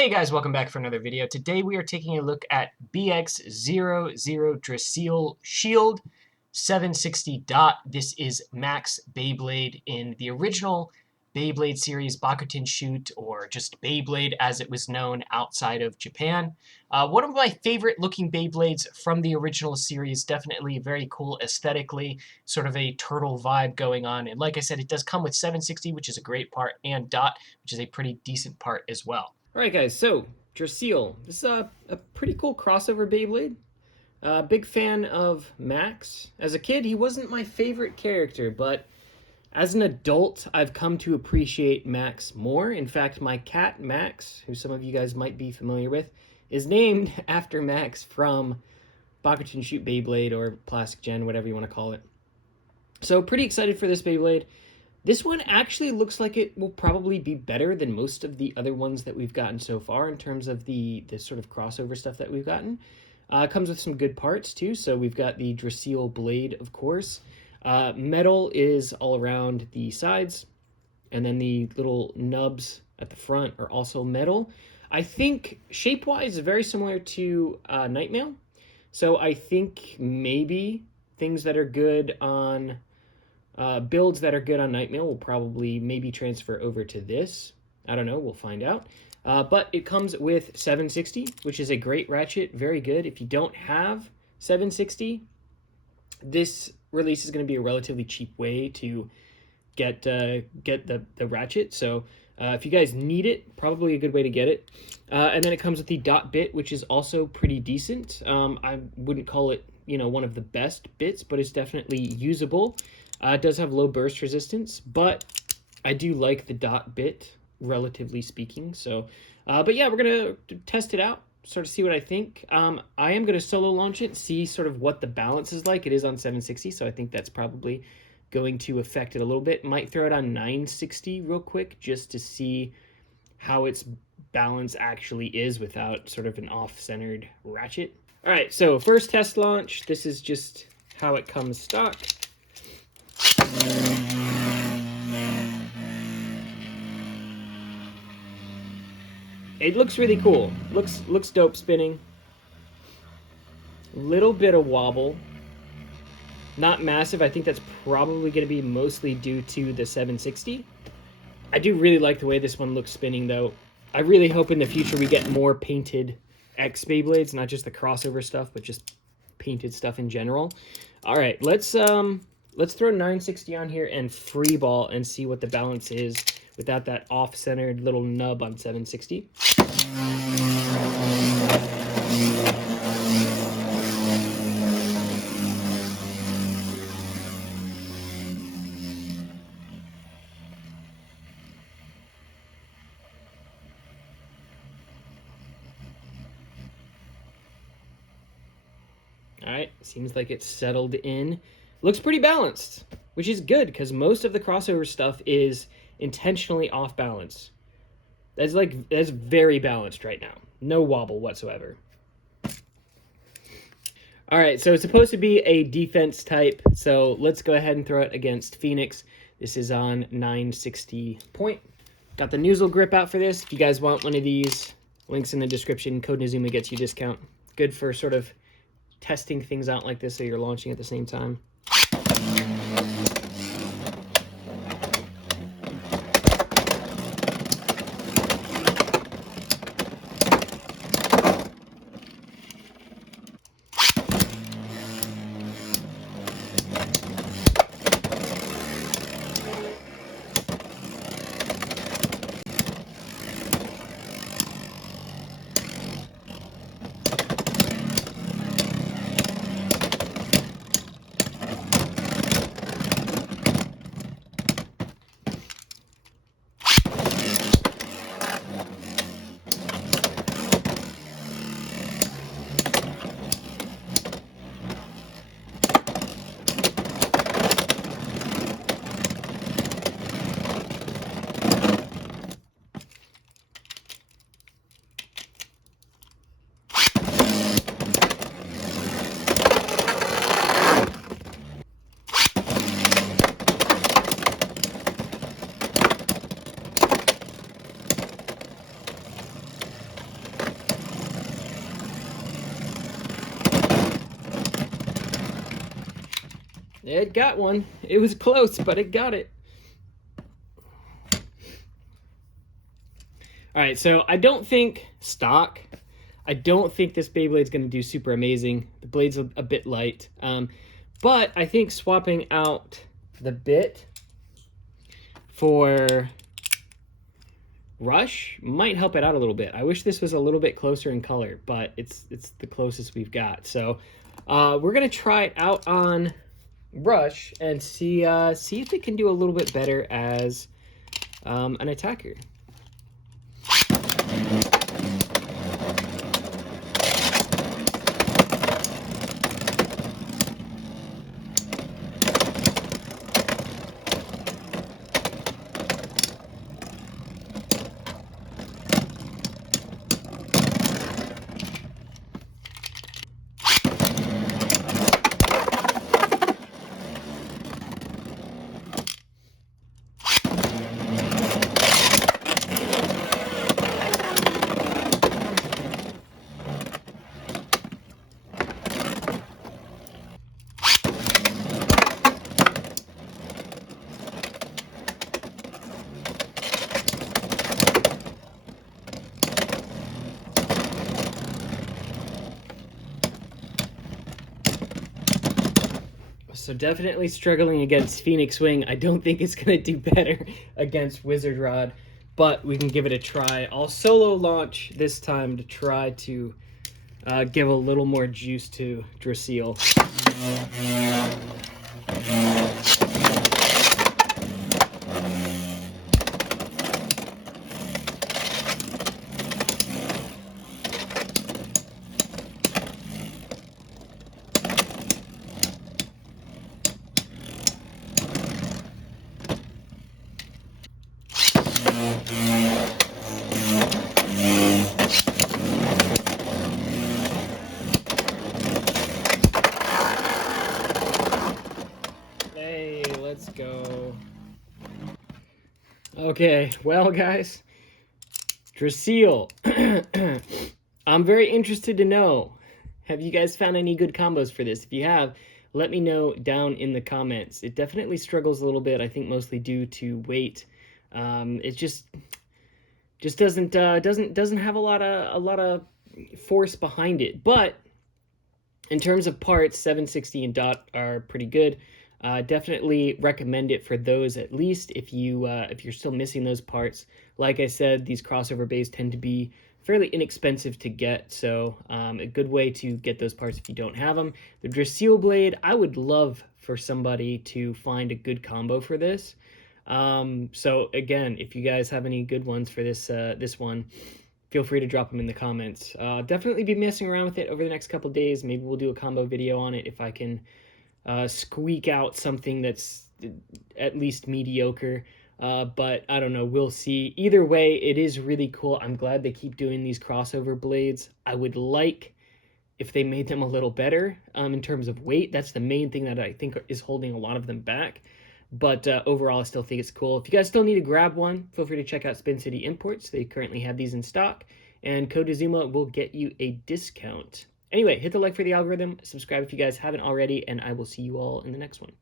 Hey guys, welcome back for another video. Today we are taking a look at BX00 Draciel Shield 760 Dot. This is Max Beyblade in the original Beyblade series, Bakutin Shoot, or just Beyblade as it was known outside of Japan. One of my favorite looking Beyblades from the original series, definitely very cool aesthetically, sort of a turtle vibe going on. And like I said, it does come with 760, which is a great part, and Dot, which is a pretty decent part as well. Alright guys, so Draciel. This is a pretty cool crossover Beyblade. Big fan of Max. As a kid, he wasn't my favorite character, but as an adult, I've come to appreciate Max more. In fact, my cat, Max, who some of you guys might be familiar with, is named after Max from Bakutin Shoot Beyblade, or Plastic Gen, whatever you want to call it. So pretty excited for this Beyblade. This one actually looks like it will probably be better than most of the other ones that we've gotten so far in terms of the sort of crossover stuff that we've gotten. It comes with some good parts too. So we've got the Draciel blade, of course. Metal is all around the sides, and then the little nubs at the front are also metal. I think shape-wise very similar to Nightmail. So I think maybe things that are good on builds that are good on Nightmail will probably maybe transfer over to this. I don't know, we'll find out. But it comes with 760, which is a great ratchet, very good. If you don't have 760, this release is going to be a relatively cheap way to get the ratchet. So if you guys need it, probably a good way to get it. And then it comes with the dot bit, which is also pretty decent. I wouldn't call it, one of the best bits, but it's definitely usable. It does have low burst resistance, but I do like the dot bit, relatively speaking. So, but yeah, we're going to test it out, sort of see what I think. I am going to solo launch it, see sort of what the balance is like. It is on 760, so I think that's probably going to affect it a little bit. Might throw it on 960 real quick, just to see how its balance actually is without sort of an off-centered ratchet. All right, so first test launch. This is just how it comes stock. It looks really cool. Looks dope spinning. Little bit of wobble. Not massive. I think that's probably going to be mostly due to the 760. I do really like the way this one looks spinning, though. I really hope in the future we get more painted X Beyblades, not just the crossover stuff, but just painted stuff in general. All right, let's throw 960 on here and free ball and see what the balance is without that off-centered little nub on 760. All right, seems like it's settled in. Looks pretty balanced, which is good because most of the crossover stuff is intentionally off balance. That's very balanced right now. No wobble whatsoever. All right, so it's supposed to be a defense type, so let's go ahead and throw it against Phoenix. This is on 960 point. Got the noozle grip out for this. If you guys want one of these, links in the description. Code Nizuma gets you a discount. Good for sort of testing things out like this so you're launching at the same time. It got one. It was close, but it got it. All right, so I don't think this Beyblade's going to do super amazing. The blade's a bit light. But I think swapping out the bit for Rush might help it out a little bit. I wish this was a little bit closer in color, but it's the closest we've got. So we're going to try it out on Rush and see if it can do a little bit better as an attacker. So definitely struggling against Phoenix Wing. I don't think it's going to do better against Wizard Rod, but we can give it a try. I'll solo launch this time to try to give a little more juice to Draciel. Hey, let's go. Okay, well, guys, Draciel. I'm very interested to know, have you guys found any good combos for this? If you have, let me know down in the comments. It definitely struggles a little bit, I think mostly due to weight. It just doesn't have a lot of force behind it. But in terms of parts, 760 and dot are pretty good. Definitely recommend it for those, at least if you're still missing those parts. Like I said, these crossover bays tend to be fairly inexpensive to get, so a good way to get those parts if you don't have them. The Draciel blade, I would love for somebody to find a good combo for this. So again, if you guys have any good ones for this one, feel free to drop them in the comments. Definitely be messing around with it over the next couple days. Maybe we'll do a combo video on it if I can squeak out something that's at least mediocre. But I don't know, we'll see. Either way, it is really cool. I'm glad they keep doing these crossover blades. I would like if they made them a little better in terms of weight. That's the main thing that I think is holding a lot of them back. But overall, I still think it's cool. If you guys still need to grab one, feel free to check out Spin City Imports. They currently have these in stock. And code Azuma will get you a discount. Anyway, hit the like for the algorithm, subscribe if you guys haven't already, and I will see you all in the next one.